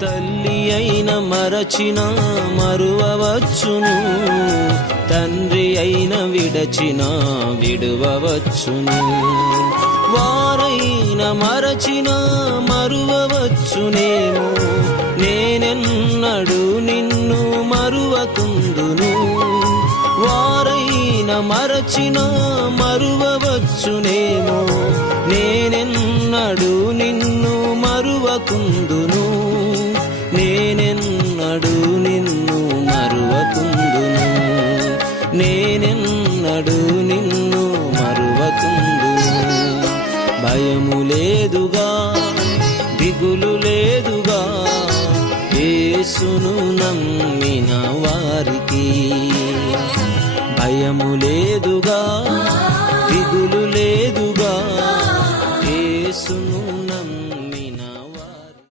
తల్లి అయిన మరచిన మరువవచ్చును, తండ్రి అయిన విడచిన విడువవచ్చును. వారైన మరచిన మరువవచ్చునేమో, నేనెన్నడు నిన్ను మరువకుందును. వారైన మరచిన మరువవచ్చునేమో, నేనెన్నడు నిన్ను మరువకుందును. నేనెన్నడు నిన్ను మరువకుందును. నేనెన్నడు నిన్ను మరువకుందును. భయము లేదుగా, దిగులు లేదుగా, యేసును నమ్మిన వారికి. భయము లేదుగా, దిగులు లేదుగా, యేసును